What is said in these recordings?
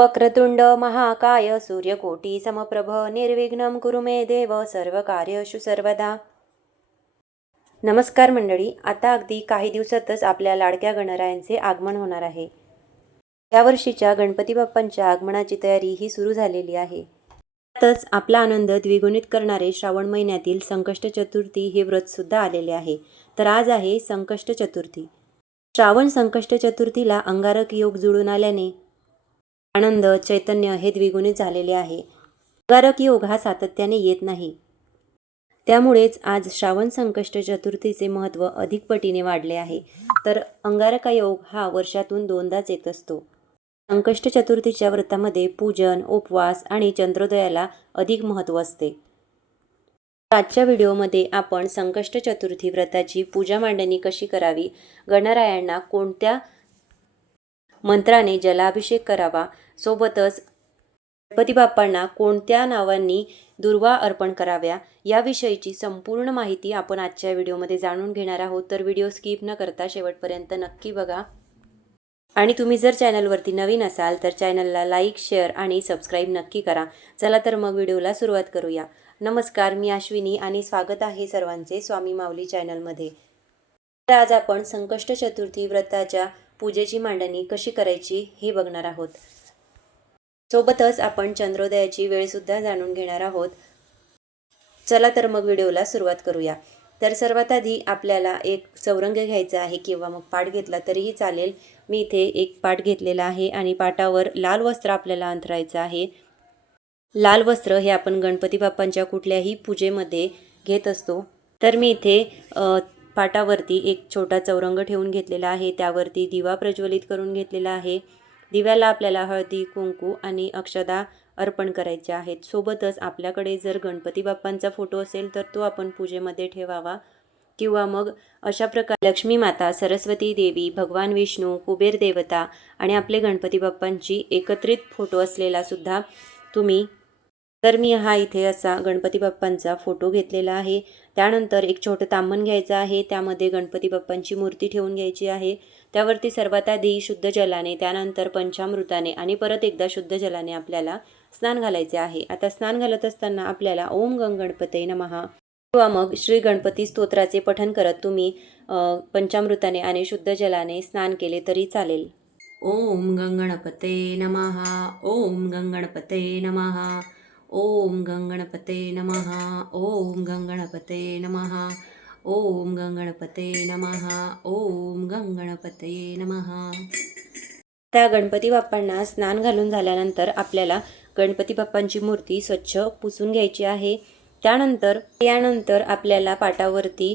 वक्रतुंड महाकाय सूर्यकोटी समप्रभ निर्विघ्नं कुरु मे देव सर्वकार्यशु सर्वदा. नमस्कार मंडळी आता अगदी काही दिवसातच आपल्या लाडक्या गणरायांचे आगमन होणार आहे. यावर्षीच्या गणपती बाप्पांच्या आगमनाची तयारी ही सुरू झालेली आहे. त्यातच आपला आनंद द्विगुणित करणारे श्रावण महिन्यातील संकष्ट चतुर्थी हे व्रतसुद्धा आलेले आहे. तर आज आहे संकष्ट चतुर्थी. श्रावण संकष्ट चतुर्थीला अंगारक योग जुळून आल्याने आनंद चैतन्य हे द्विगुणित झालेले आहे. अंगारक योग हा सातत्याने येत नाही. त्यामुळेच आज श्रावण संकष्ट चतुर्थीचे महत्त्व अधिक पटीने वाढले आहे. तर अंगारका योग हा वर्षातून दोनदाच येत असतो. संकष्ट चतुर्थीच्या व्रतामध्ये पूजन उपवास आणि चंद्रोदयाला अधिक महत्त्व असते. आजच्या व्हिडिओमध्ये आपण संकष्ट चतुर्थी व्रताची पूजा मांडणी कशी करावी? गणरायांना कोणत्या मंत्राने जलाभिषेक करावा. सोबतच गणपती बाप्पांना कोणत्या नावांनी दुर्वा अर्पण कराव्या याविषयीची संपूर्ण माहिती आपण आजच्या व्हिडिओमध्ये जाणून घेणार आहोत. तर व्हिडिओ स्किप न करता शेवटपर्यंत नक्की बघा. आणि तुम्ही जर चॅनलवरती नवीन असाल तर चॅनलला लाईक शेअर आणि सबस्क्राईब नक्की करा. चला तर मग व्हिडिओला सुरुवात करूया. नमस्कार मी अश्विनी आणि स्वागत आहे सर्वांचे स्वामी माऊली चॅनलमध्ये. तर आज आपण संकष्ट चतुर्थी व्रताच्या पूजेची मांडणी कशी करायची हे बघणार आहोत. सोबतच आपण चंद्रोदयाची वेळसुद्धा जाणून घेणार आहोत. चला तर मग व्हिडिओला सुरुवात करूया. तर सर्वात आधी आपल्याला एक चौरंग घ्यायचा आहे किंवा मग पाठ घेतला तरीही चालेल. मी इथे एक पाठ घेतलेला आहे आणि पाटावर लाल वस्त्र आपल्याला अंथरायचं आहे. लाल वस्त्र हे आपण गणपती बाप्पांच्या कुठल्याही पूजेमध्ये घेत असतो. तर मी इथे पाटावरती एक छोटा चौरंग ठेवून घेतलेला आहे. त्यावरती दिवा प्रज्वलित करून घेतलेला आहे. दिव्याला आपल्याला हळदी कुंकू आणि अक्षदा अर्पण करायचे आहेत. सोबतच आपल्याकडे जर गणपती बाप्पांचा फोटो असेल तर तो आपण पूजेमध्ये ठेवावा. किंवा मग अशा प्रकारे लक्ष्मी माता सरस्वती देवी भगवान विष्णू कुबेर देवता आणि आपले गणपती बाप्पांची एकत्रित फोटो असलेला सुद्धा तुम्ही तर मी हा इथे असा गणपती बाप्पांचा फोटो घेतलेला आहे. त्यानंतर एक छोटं तांबण घ्यायचं आहे. त्यामध्ये गणपती बाप्पांची मूर्ती ठेवून घ्यायची आहे. त्यावरती सर्वात आधी शुद्ध जलाने त्यानंतर पंचामृताने आणि परत एकदा शुद्ध जलाने आपल्याला स्नान घालायचे आहे. आता स्नान घालत असताना आपल्याला ओम गंग गणपते नमहा किंवा मग श्री गणपती स्तोत्राचे पठण करत तुम्ही पंचामृताने आणि शुद्ध जलाने स्नान केले तरी चालेल. ओम गंगणपते नमहा ओम गंगणपते नमहा ओम गंगणपते नमहा ओम गंगणपते नमहा ओम गंगणपते नमहा ओम गंगणपते नमहा त्या गणपती बाप्पांना स्नान घालून झाल्यानंतर आपल्याला गणपती बाप्पांची मूर्ती स्वच्छ पुसून घ्यायची आहे. त्यानंतर यानंतर आपल्याला पाटावरती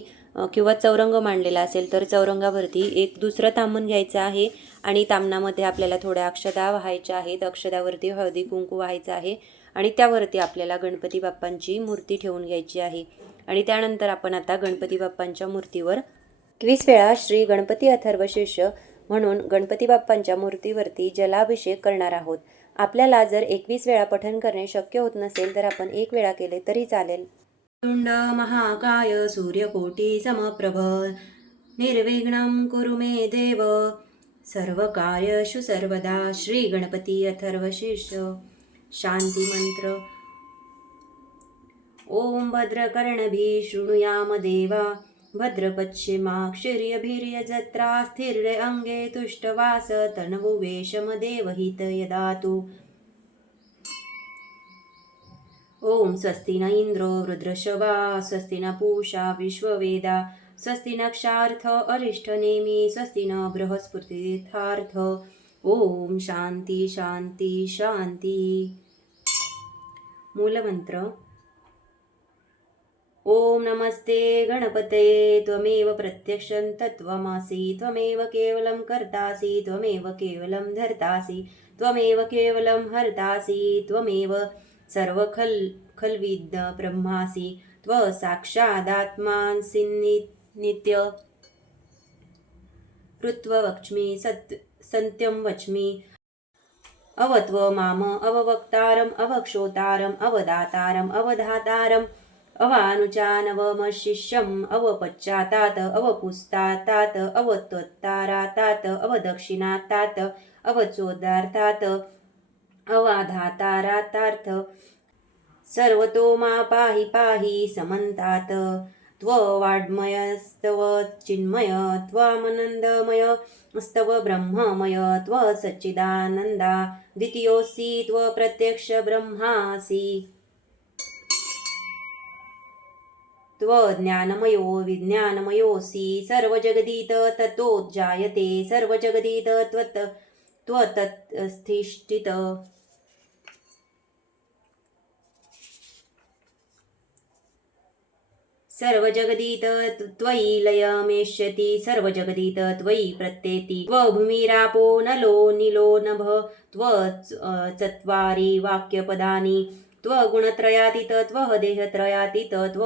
किंवा चौरंग मांडलेला असेल तर चौरंगावरती एक दुसरं तांबून घ्यायचं आहे आणि तामणामध्ये आपल्याला थोड्या अक्षदा व्हायच्या आहेत. अक्षदावरती हळदी कुंकू व्हायचं आहे. आणि त्यावरती आपल्याला गणपती बाप्पांची मूर्ती ठेवून घ्यायची आहे. आणि त्यानंतर आपण आता गणपती बाप्पांच्या मूर्तीवर एकवीस वेळा श्री गणपती अथर्वशिष्य म्हणून गणपती बाप्पांच्या मूर्तीवरती जलाभिषेक करणार आहोत. आपल्याला जर एकवीस वेळा पठण करणे शक्य होत नसेल तर आपण एक वेळा केले तरी चालेल. तुंड महाकाय सूर्यकोटी समप्रभ निर्विघ्न कुरु मे देव. सर्व कार्यशु सर्वदा श्री गणपती अथर्वशिष्य शांती मंत्र ओम भद्रकर्णभी शृणुयाम देवा भद्रपश्चिमाक्षिर्यभिर्यजत्रा स्थिर्य अङ्गे तुष्टवास तन्वुवेशम वेशमदेवहित यदातु ॐ स्वस्ति न इन्द्रो रुद्रशवा स्वस्ति न पूषा विश्ववेदा स्वस्ति न क्षार्थ अरिष्ठनेमी स्वस्ति न बृहस्पतीर्थार्थ ओम शांती शांती शांती. मूलमंत्र. ओम नमस्ते गणपते त्वमेव प्रत्यक्षं तत्त्वमासि त्वमेव केवलं कर्तासि त्वमेव केवलं धर्तासि त्वमेव केवलं हर्तासि त्वमेव सर्वखल् खल्विद् ब्रह्मासि त्वसाक्षादात्मासि नित्य. कृत्ववक्ष्मि सत् सत्यम वच्मि। अवत्व माम अववक्तारम् अवक्षोतारम् अवदातारम् अवधातारम्। अवानुचानवमशिष्यम् अवपच्चातात अवपुस्तातात् अवत्वत्तारातात अवदक्षिणातात अवचोदार्थात् अवाधातारातार्थ सर्वतो मा पाहि पाहि त्ववाड्मय स्तव चिन्मय त्वामनन्दमय स्तव ब्रह्ममय त्वसच्चिदानन्दा द्वितीयोऽसि त्वप्रत्यक्ष ब्रह्मासि। त्वज्ञानमयो विज्ञानमयोऽसि सर्वजगदीत ततो जायते सर्वजगदीत त्वत् त्वतत्स्थिष्ठित। सर्व जगदीत त्वयि लयमेष्यति सर्वजगदीत त्वयि प्रत्येति त्वभूमिरापो नलो निलो नभ त्व चत्वारि वाक्यपदानि। त्वगुणत्रयातीत त्व देहत्रयातीत त्व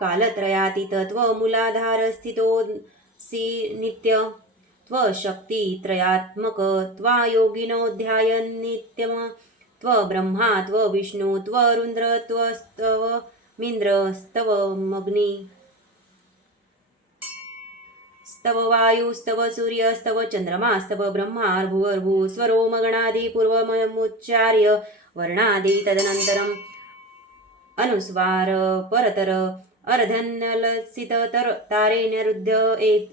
कालत्रयातीत त्वमूलाधारस्थितोऽसि नित्य। त्वशक्तित्रयात्मक त्वायोगिनोऽध्यायन् नित्यम त्वब्रह्मा त्वविष्णु मिंद्र स्तव मग्नि. स्तव वायुस्तव सूर्यस्तव चन्द्रमास्तव ब्रह्मार्भुवर्भु स्वरो मगणादि पूर्वमुच्चार्य वर्णादि तदनन्तरम् अनुस्वार परतर अर्धन्यलसित तर तारेण्यरुद्ध एत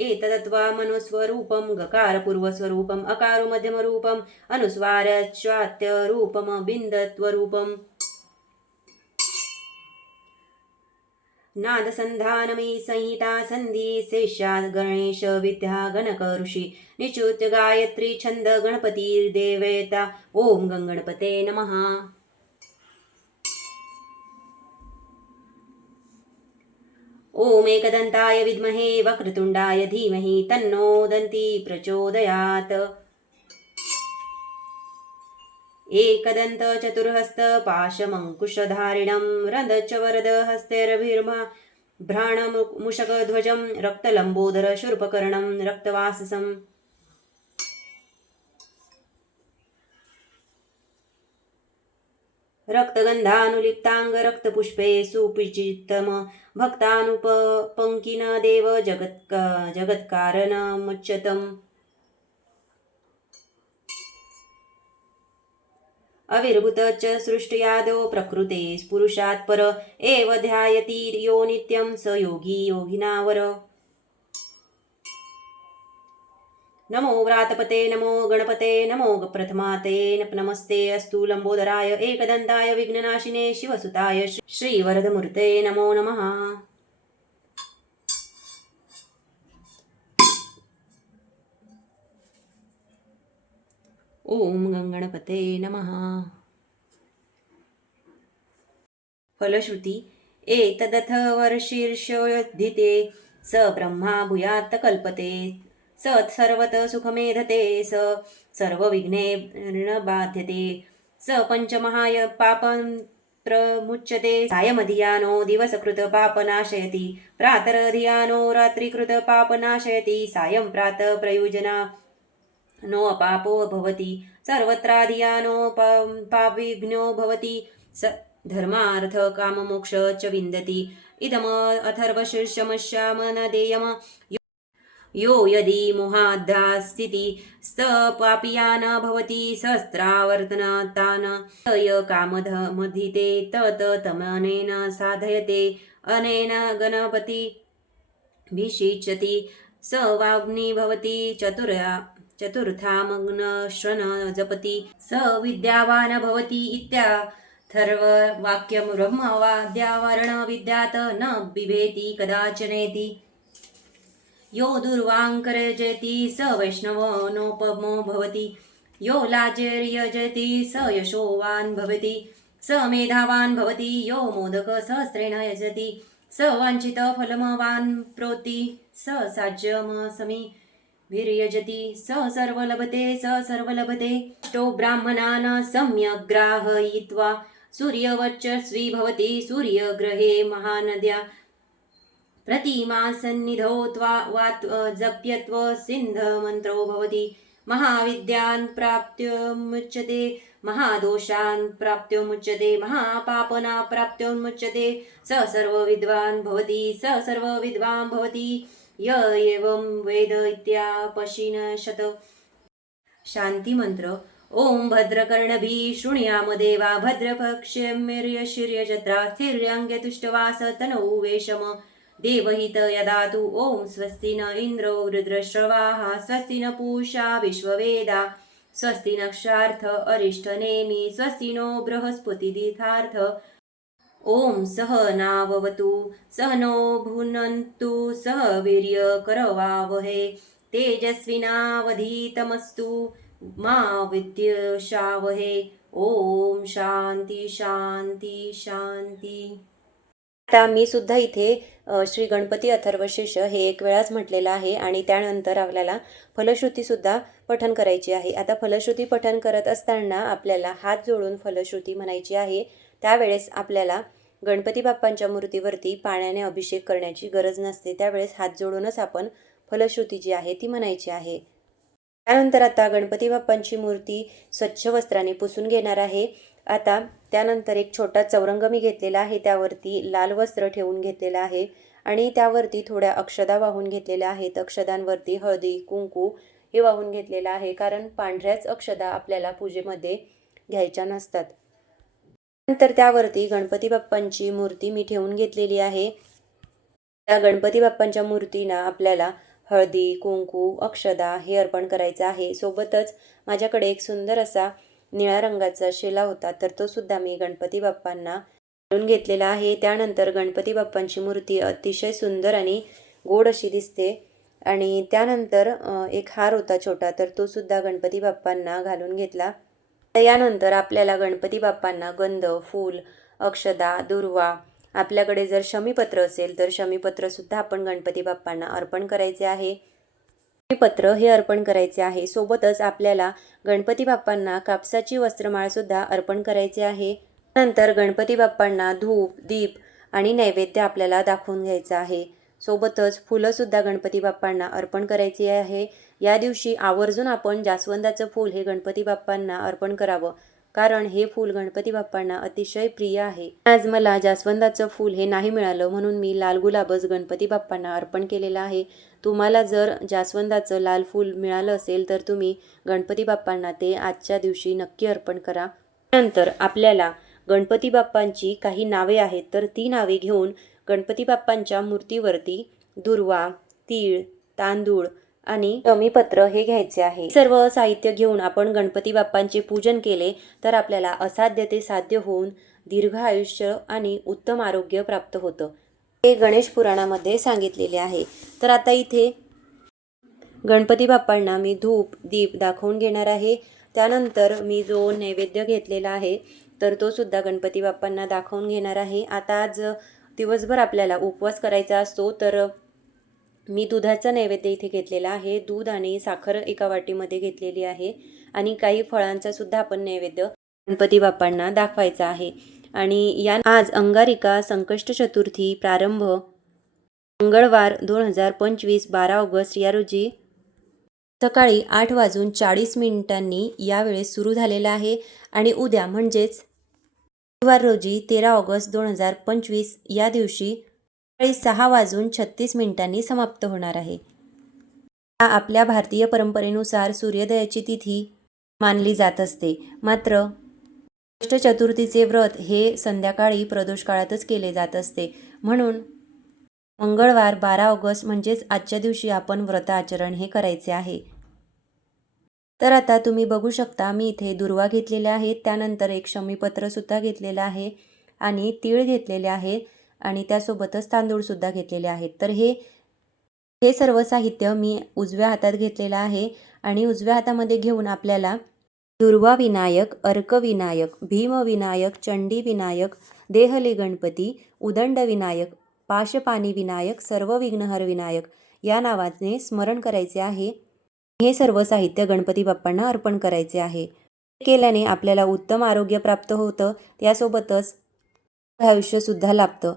एतदत्वा मनुस्वरूपं गकारपूर्वस्वरूपम् अकारो मध्यमरूपम् अनुस्वारश्चात्यरूपम् बिन्दत्वरूपम् नादसन्धानमयी संहिता सन्धि शेषा गणेश विद्या गणक ऋषी निचुत्य गायत्री छन्द गणपतिर्देवता ॐ गङ्गणपते नमः। ॐ एकदन्ताय विद्महे वक्रतुण्डाय धीमहि तन्नो दन्ती प्रचोदयात्। एकदन्त चतुर्हस्त पाशमङ्कुशधारिणं रद च वरद हस्तैर्भिर्मा भ्राणमुषकध्वजं रक्तलम्बोदर शूर्पकर्णं रक्तवाससम् रक्तगन्धानुलिप्ताङ्ग रक्तपुष्पे सुपिचितम देव जगत् जगत्कारणमुच्यतम् अविर्भूत च सृष्ट्यादो प्रकृते पुरुषात् पर एव ध्यायति यो नित्यं स योगी योगिनावर। नमो व्रातपते नमो गणपते नमो प्रथमाते नमस्ते अस्तु लम्बोदराय एकदन्ताय विघ्ननाशिने शिवसुताय श्रीवरदमूर्ते नमो नमः। ॐ गङ्गणपते नमः. फलश्रुती एतदथ वर्षीर्षोधिते स ब्रह्मा भूयात् कल्पते स सर्वत सुखमेधते स सर्वविघ्ने बाध्यते स पञ्चमहाय पापं प्रमुच्यते सायमधियानो दिवसकृत पापनाशयति प्रातरधियानो रात्रिकृत पापनाशयति सायं प्रातः प्रयोजना नो अपापो भवति सर्वत्राधियानो पाविघ्नो भवति स धर्मार्थ काममोक्ष च विन्दति। इदम अथर्वशीर्षमश्यामनदेयम यो यदि मोहाद्धास्थिति पापीया न भवति सहस्रावर्तनतान य कामधमधिते तत तमनेन साधयते अनेन गणपति। भिषिच्यति स वाग्नि भवति चतुर्या चतुर्थामग्नश्रन जपति स विद्यावान् भवति इत्याथर्ववाक्यं ब्रह्मवाद्यावरणविद्यात् न बिभेति कदाचनेति। यो दुर्वाङ्करजति स वैष्णवनोपमो भवति। यो लाजर्यजति स यशोवान् भवति। स मेधावान् भवति यो मोदकसहस्रेण यजति। स वाञ्छितफलमवान् प्रोति स साज्यमसमी। वीर्यजति स सर्वलभते स सर्वलभते अष्टो ब्राह्मणान् सम्यग्राहयित्वा सूर्यवर्चस्वी भवति सूर्यग्रहे महानद्या। प्रतिमासन्निधौ त्वा वात् जप्यत्व सिन्धमन्त्रो भवति। महाविद्यान् प्राप्त्योमुच्यते महादोषान् प्राप्त्योमुच्यते महापापना प्राप्त्योमुच्यते स सर्वविद्वान् भवति स सर्वविद्वान् भवति। य एवं वेद इत्यापशिनशत शांती मंत्र ओम भद्रकर्णभी शृणुयाम देवा भद्रपक्ष्यमिर्यशिर्यजत्रा स्थिर्यङ्ग्यतुष्टवास तनौ वेशम। देवहित यदातु ॐ स्वस्ति न इन्द्रो रुद्रश्रवाः स्वस्ति न पूषा विश्ववेदा। स्वस्ति नक्षार्थ अरिष्टनेमि स्वस्ति नो बृहस्पतिदीथार्थ ओम सह नाववतु सह भुनन्तु सह वीर्यकरवावहै तेजस्विनावधीतमस्तु मा विद्यशावहे ओम शांती शांती शांती। आता मी सुद्धा इथे श्री गणपती अथर्वशीर्ष हे एक वेळाच म्हटलेलं आहे आणि त्यानंतर आपल्याला फलश्रुतीसुद्धा पठन करायची आहे. आता फलश्रुती पठन करत असताना आपल्याला हात जोडून फलश्रुती म्हणायची आहे. त्यावेळेस आपल्याला गणपती बाप्पांच्या मूर्तीवरती पाण्याने अभिषेक करण्याची गरज नसते. त्यावेळेस हात जोडूनच आपण फलश्रुती जी आहे ती म्हणायची आहे. त्यानंतर आता गणपती बाप्पांची मूर्ती स्वच्छ वस्त्राने पुसून घेणार आहे. आता त्यानंतर एक छोटा चौरंग मी घेतलेला आहे. त्यावरती लाल वस्त्र ठेवून घेतलेलं आहे आणि त्यावरती थोड्या अक्षदा वाहून घेतलेल्या आहेत. अक्षदांवरती हळदी कुंकू हे वाहून घेतलेलं आहे कारण पांढऱ्याच अक्षदा आपल्याला पूजेमध्ये घ्यायच्या नसतात. नंतर त्यावरती गणपती बाप्पांची मूर्ती मी ठेवून घेतलेली आहे. त्या गणपती बाप्पांच्या मूर्तीना आपल्याला हळदी कुंकू अक्षदा हे अर्पण करायचं आहे. सोबतच माझ्याकडे एक सुंदर असा निळ्या रंगाचा शेला होता तर तो सुद्धा मी गणपती बाप्पांना घालून घेतलेला आहे. त्यानंतर गणपती बाप्पांची मूर्ती अतिशय सुंदर आणि गोड अशी दिसते. आणि त्यानंतर एक हार होता छोटा तर तो सुद्धा गणपती बाप्पांना घालून घेतला. यानंतर आपल्याला गणपती बाप्पांना गंध फूल अक्षदा दुर्वा आपल्याकडे जर शमीपत्र असेल तर शमीपत्रसुद्धा आपण गणपती बाप्पांना अर्पण करायचे आहे. शमीपत्र हे अर्पण करायचे आहे. सोबतच आपल्याला गणपती बाप्पांना कापसाची वस्त्रमाळसुद्धा अर्पण करायचे आहे. नंतर गणपती बाप्पांना धूप दीप आणि नैवेद्य आपल्याला दाखवून घ्यायचं आहे. सोबतच फुलंसुद्धा गणपती बाप्पांना अर्पण करायची आहे. या दिवशी आवर्जून आपण जास्वंदाचं फूल हे गणपती बाप्पांना अर्पण करावं कारण हे फूल गणपती बाप्पांना अतिशय प्रिय आहे. आज मला जास्वंदाचं फूल हे नाही मिळालं म्हणून मी लाल गुलाबच गणपती बाप्पांना अर्पण केलेलं आहे. तुम्हाला जर जास्वंदाचं लाल फूल मिळालं असेल तर तुम्ही गणपती बाप्पांना ते आजच्या दिवशी नक्की अर्पण करा. नंतर आपल्याला गणपती बाप्पांची काही नावे आहेत तर ती नावे घेऊन गणपती बाप्पांच्या मूर्तीवरती दुर्वा तीळ तांदूळ आणि कमीपत्र हे घ्यायचे आहे. सर्व साहित्य घेऊन आपण गणपती बाप्पांचे पूजन केले तर आपल्याला असाध्य ते साध्य होऊन दीर्घ आयुष्य आणि उत्तम आरोग्य प्राप्त होतं. हे गणेश पुराणामध्ये सांगितलेले आहे. तर आता इथे गणपती बाप्पांना मी धूप दीप दाखवून घेणार आहे. त्यानंतर मी जो नैवेद्य घेतलेला आहे तर तो सुद्धा गणपती बाप्पांना दाखवून घेणार आहे. आता आज दिवसभर आपल्याला उपवास करायचा असतो तर मी दुधाचा नैवेद्य इथे घेतलेला आहे. दूध आणि साखर एका वाटीमध्ये घेतलेली आहे. आणि काही फळांचा सुद्धा आपण नैवेद्य गणपती बाप्पांना दाखवायचा आहे. आणि या आज अंगारिका संकष्ट चतुर्थी प्रारंभ मंगळवार दोन हजार पंचवीस बारा ऑगस्ट या रोजी सकाळी आठ वाजून चाळीस मिनिटांनी यावेळेस सुरू झालेला आहे. आणि उद्या म्हणजेच बुधवार रोजी तेरा ऑगस्ट दोन हजार पंचवीस या दिवशी सकाळी सहा वाजून छत्तीस मिनिटांनी समाप्त होणार आहे. आपल्या भारतीय परंपरेनुसार सूर्योदयाची तिथी मानली जात असते. मात्र अष्ट चतुर्थीचे व्रत हे संध्याकाळी प्रदोष काळातच केले जात असते. म्हणून मंगळवार बारा ऑगस्ट म्हणजेच आजच्या दिवशी आपण व्रत आचरण हे करायचे आहे. तर आता तुम्ही बघू शकता मी इथे दुर्वा घेतलेल्या आहेत त्यानंतर एक शमीपत्रसुद्धा घेतलेलं आहे आणि तीळ घेतलेले आहेत आणि त्यासोबतच तांदूळसुद्धा घेतलेले आहेत. तर हे हे सर्व साहित्य मी उजव्या हातात घेतलेलं आहे आणि उजव्या हातामध्ये घेऊन आपल्याला दुर्वा विनायक अर्क विनायक चंडी विनायक देहली गणपती उदंड विनायक पाशपानी विनायक सर्व विघ्नहर विनायक या नावाने स्मरण करायचे आहे. हे सर्व साहित्य गणपती बाप्पांना अर्पण करायचे आहे. केल्याने आपल्याला उत्तम आरोग्य प्राप्त होतं. त्यासोबतच आयुष्यसुद्धा लाभतं.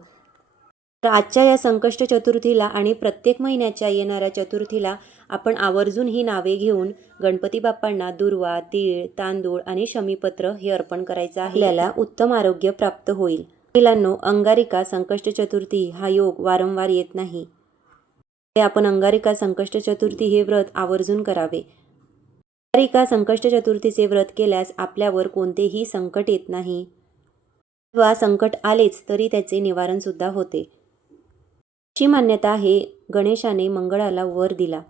तर आजच्या या संकष्ट चतुर्थीला आणि प्रत्येक महिन्याच्या येणाऱ्या चतुर्थीला आपण आवर्जून ही नावे घेऊन गणपती बाप्पांना दुर्वा तीळ तांदूळ आणि शमीपत्र हे अर्पण करायचं आहे. आपल्याला उत्तम आरोग्य प्राप्त होईल. महिलांनो अंगारिका संकष्ट चतुर्थी हा योग वारंवार येत नाही. ते आपण अंगारिका संकष्ट चतुर्थी हे व्रत आवर्जून करावे. अंगारिका संकष्ट चतुर्थीचे व्रत केल्यास आपल्यावर कोणतेही संकट येत नाही. किंवा संकट आलेच तरी त्याचे निवारण सुद्धा होते. अशी मान्यता आहे. गणेशाने मंगळाला वर दिला.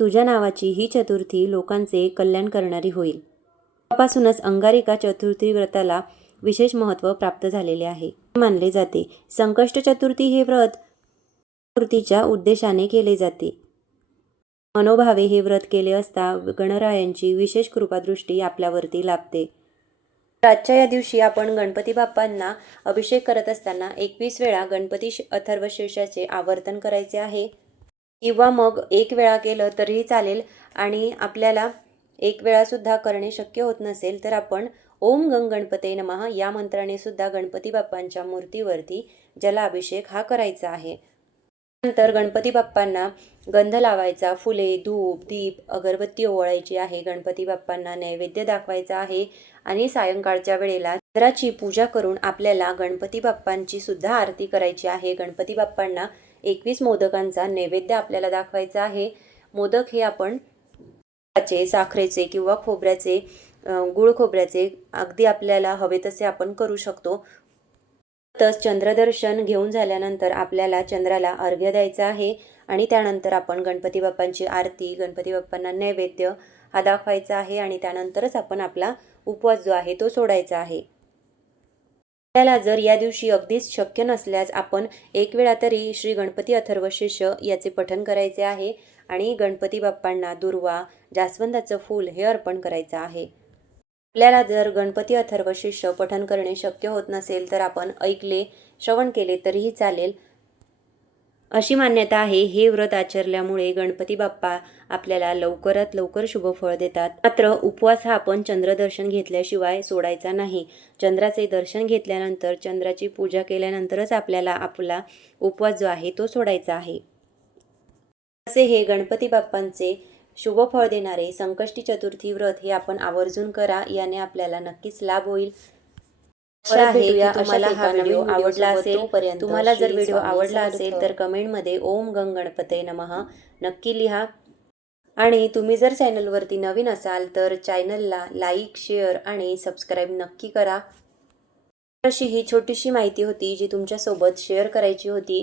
तुझ्या नावाची ही चतुर्थी लोकांचे कल्याण करणारी होईल. तेव्हापासूनच अंगारिका चतुर्थी व्रताला विशेष महत्त्व प्राप्त झालेले आहे. मानले जाते. संकष्ट चतुर्थी हे व्रत चतुर्थीच्या उद्देशाने केले जाते. मनोभावे हे व्रत केले असता गणरायांची विशेष कृपादृष्टी आपल्यावरती लाभते. आजच्या या दिवशी आपण गणपती बाप्पांना अभिषेक करत असताना एकवीस वेळा गणपती श- अथर्वशीर्षाचे आवर्तन करायचे आहे. किंवा मग एक वेळा केलं तरीही चालेल आणि आपल्याला एक वेळासुद्धा करणे शक्य होत नसेल तर आपण ओम गंग गणपते नमः या मंत्राने सुद्धा गणपती बाप्पांच्या मूर्तीवरती जलाभिषेक हा करायचा आहे. नंतर गणपती बाप्पांना गंध लावायचा फुले धूप दीप अगरबत्ती ओवाळायची आहे. गणपती बाप्पांना नैवेद्य दाखवायचा आहे आणि सायंकाळच्या वेळेला चंद्राची पूजा करून आपल्याला गणपती बाप्पांची सुद्धा आरती करायची आहे. गणपती बाप्पांना एकवीस मोदकांचा नैवेद्य आपल्याला दाखवायचा आहे. मोदक हे आपण साखरेचे किंवा खोबऱ्याचे गुळ खोबऱ्याचे अगदी आपल्याला हवे तसे आपण करू शकतो. तस चंद्रदर्शन घेऊन झाल्यानंतर आपल्याला चंद्राला अर्घ्य द्यायचं आहे. आणि त्यानंतर आपण गणपती बाप्पांची आरती गणपती बाप्पांना नैवेद्य हा दाखवायचा आहे. आणि त्यानंतरच आपण आपला उपवास जो आहे तो सोडायचा आहे. आपल्याला जर या दिवशी अगदीच शक्य नसल्यास आपण एक वेळा तरी श्री गणपती अथर्व शिष्य याचे पठण करायचे आहे. आणि गणपती बाप्पांना दुर्वा जास्वंदाचं फूल हे अर्पण करायचं आहे. आपल्याला जर गणपती अथर्व शिष्य पठन करणे शक्य होत नसेल तर आपण ऐकले श्रवण केले तरीही चालेल. अशी मान्यता आहे हे व्रत आचरल्यामुळे गणपती बाप्पा आपल्याला लवकरात लवकर शुभफळ देतात. मात्र उपवास हा आपण चंद्रदर्शन घेतल्याशिवाय सोडायचा नाही. चंद्राचे दर्शन घेतल्यानंतर चंद्राची पूजा केल्यानंतरच आपल्याला आपला उपवास जो आहे तो सोडायचा आहे. असे हे गणपती बाप्पांचे शुभफळ देणारे संकष्टी चतुर्थी व्रत हे आपण आवर्जून करा याने आपल्याला नक्कीच लाभ होईल. तुम्हाला हा व्हिडिओ आवडला असेल तुम्हाला जर व्हिडिओ आवडला असेल तर कमेंटमध्ये ओम गंग गणपते नमः नक्की लिहा. आणि तुम्ही जर चॅनलवरती नवीन असाल तर चॅनलला लाईक शेअर आणि सबस्क्राईब नक्की करा. अशी ही छोटीशी माहिती होती जी तुमच्यासोबत शेअर करायची होती.